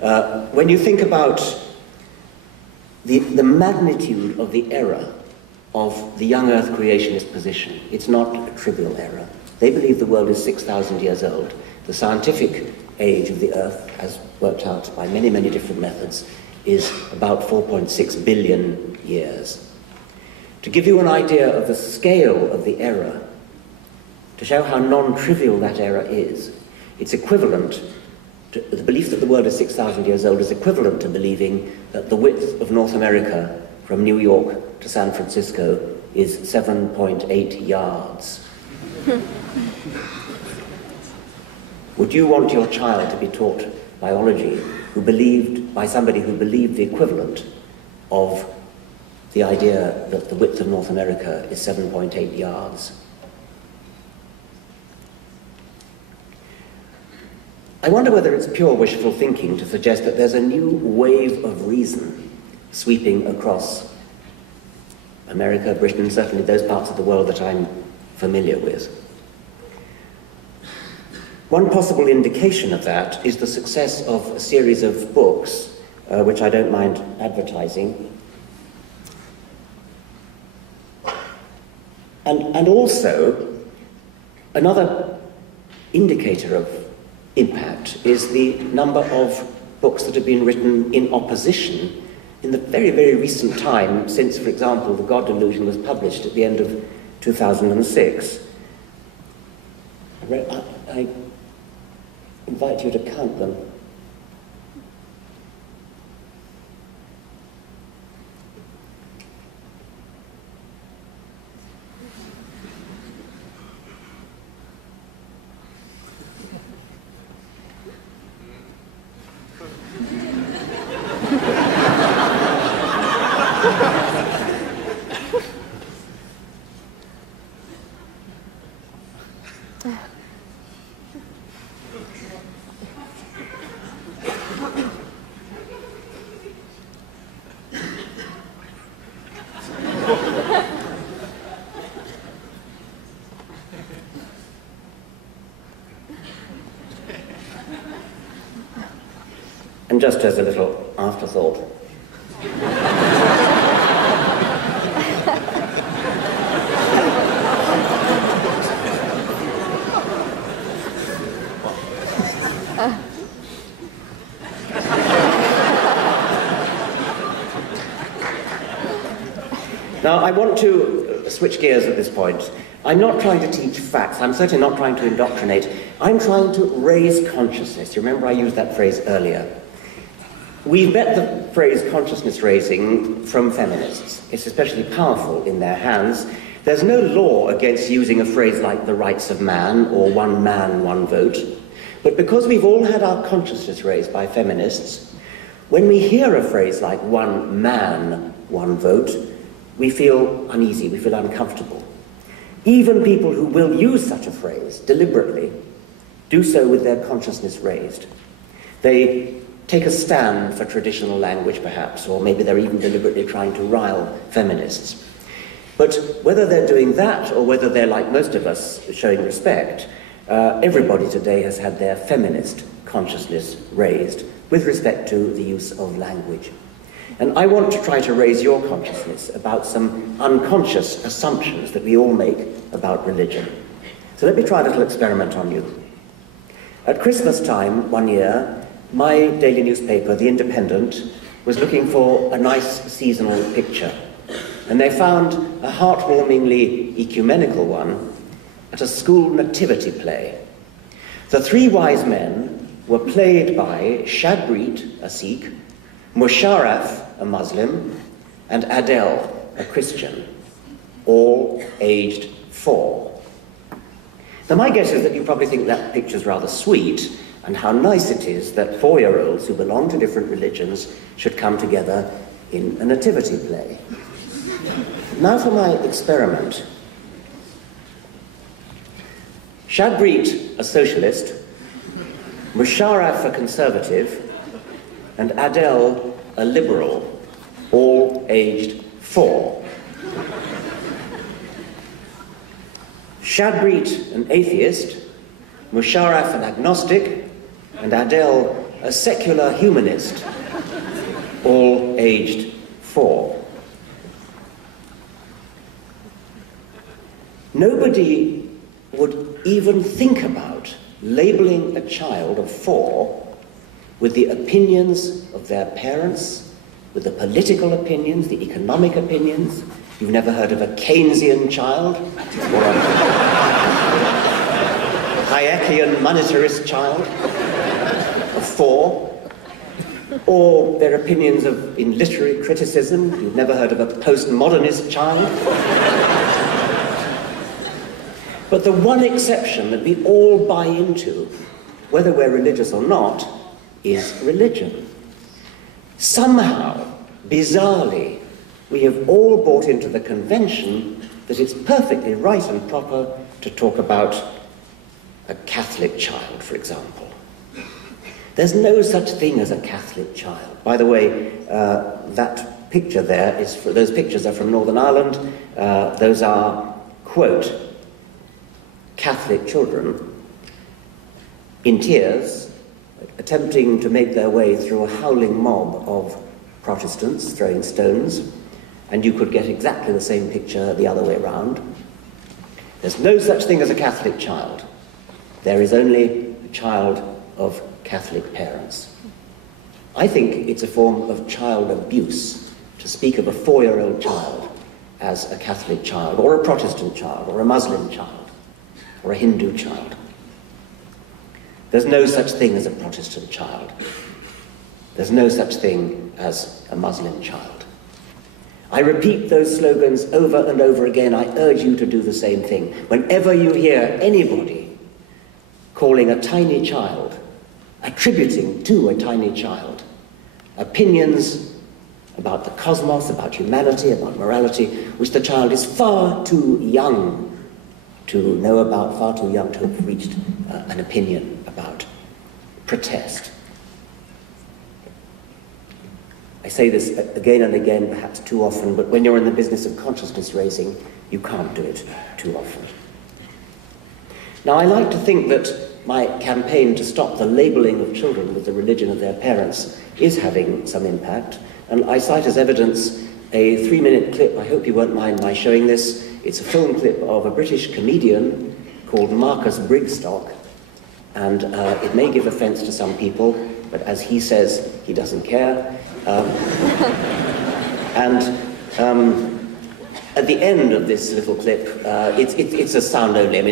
When you think about the magnitude of the error of the young Earth creationist position, it's not a trivial error. They believe the world is 6,000 years old. The scientific age of the Earth, as worked out by many, many different methods, is about 4.6 billion years. To give you an idea of the scale of the error, to show how non-trivial that error is, it's equivalent to the belief that the world is 6,000 years old is equivalent to believing that the width of North America from New York to San Francisco is 7.8 yards. Would you want your child to be taught biology by somebody who believed the equivalent of the idea that the width of North America is 7.8 yards? I wonder whether it's pure wishful thinking to suggest that there's a new wave of reason sweeping across America, Britain, certainly those parts of the world that I'm familiar with. One possible indication of that is the success of a series of books, which I don't mind advertising. And also, another indicator of impact is the number of books that have been written in opposition in the very, very recent time since, for example, The God Delusion was published at the end of 2006. I invite you to count them. And just as a little afterthought, now I want to switch gears at this point. I'm not trying to teach facts. I'm certainly not trying to indoctrinate. I'm trying to raise consciousness. You remember I used that phrase earlier. We've met the phrase consciousness raising from feminists. It's especially powerful in their hands. There's no law against using a phrase like the rights of man or one man, one vote. But because we've all had our consciousness raised by feminists, when we hear a phrase like one man, one vote, we feel uneasy, we feel uncomfortable. Even people who will use such a phrase deliberately do so with their consciousness raised. They take a stand for traditional language, perhaps, or maybe they're even deliberately trying to rile feminists. But whether they're doing that or whether they're, like most of us, showing respect, everybody today has had their feminist consciousness raised with respect to the use of language. And I want to try to raise your consciousness about some unconscious assumptions that we all make about religion. So let me try a little experiment on you. At Christmas time, one year, my daily newspaper, The Independent, was looking for a nice seasonal picture. And they found a heartwarmingly ecumenical one at a school nativity play. The three wise men were played by Shadbreed, a Sikh, Musharraf, a Muslim, and Adele, a Christian, all aged 4. Now my guess is that you probably think that picture's rather sweet, and how nice it is that 4-year-olds who belong to different religions should come together in a nativity play. Now for my experiment. Shadbreed, a socialist, Musharraf, a conservative, and Adele, a liberal, all aged 4. Shadbreed, an atheist, Musharraf, an agnostic, and Adele, a secular humanist, all aged 4. Nobody would even think about labeling a child of 4 with the opinions of their parents, with the political opinions, the economic opinions. You've never heard of a Keynesian child, or a Hayekian monetarist child of 4, or their opinions in literary criticism. You've never heard of a postmodernist child. But the one exception that we all buy into, whether we're religious or not, is religion. Somehow, bizarrely, we have all bought into the convention that it's perfectly right and proper to talk about a Catholic child, for example. There's no such thing as a Catholic child. By the way, that picture there those pictures are from Northern Ireland. Those are, quote, Catholic children in tears, attempting to make their way through a howling mob of Protestants throwing stones, and you could get exactly the same picture the other way around. There's no such thing as a Catholic child. There is only a child of Catholic parents. I think it's a form of child abuse to speak of a 4-year-old child as a Catholic child, or a Protestant child, or a Muslim child, or a Hindu child. There's no such thing as a Protestant child. There's no such thing as a Muslim child. I repeat those slogans over and over again. I urge you to do the same thing. Whenever you hear anybody calling a tiny child, attributing to a tiny child, opinions about the cosmos, about humanity, about morality, which the child is far too young to know about, far too young to have reached an opinion about, protest. I say this again and again, perhaps too often, but when you're in the business of consciousness raising, you can't do it too often. Now, I like to think that my campaign to stop the labeling of children with the religion of their parents is having some impact, and I cite as evidence a 3-minute clip. I hope you won't mind my showing this. It's a film clip of a British comedian called Marcus Brigstock, and it may give offence to some people, but as he says, he doesn't care. At the end of this little clip, it's a sound only. I mean,